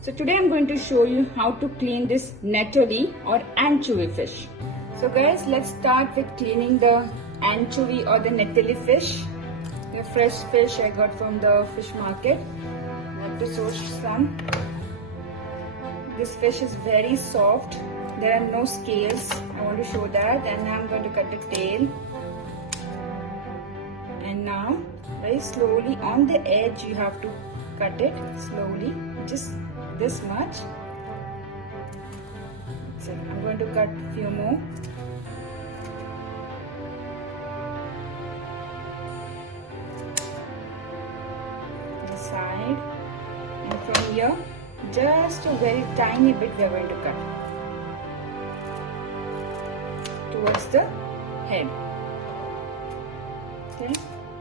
So today I'm going to show you how to clean this Nethili or anchovy fish. So guys, let's start with cleaning the anchovy or the Nethili fish. The fresh fish I got from the fish market. I have to source some. This fish is very soft. There are no scales. I want to show that. And now I'm going to cut the tail. And now very slowly on the edge you have to cut it slowly, just this much. So I'm going to cut a few more. This side, and from here just a very tiny bit we are going to cut towards the head. Okay,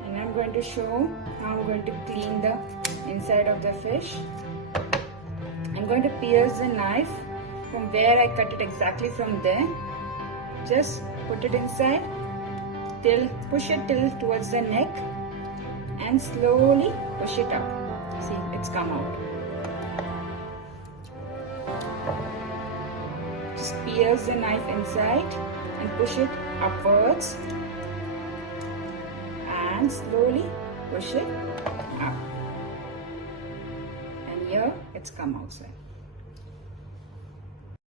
and I'm going to show how I'm going to clean the inside of the fish. I'm going to pierce the knife from where I cut it, exactly from there. Just put it inside, push it till towards the neck and slowly push it up. See, it's come out. Just pierce the knife inside and push it upwards and slowly push it up. And here it's come outside.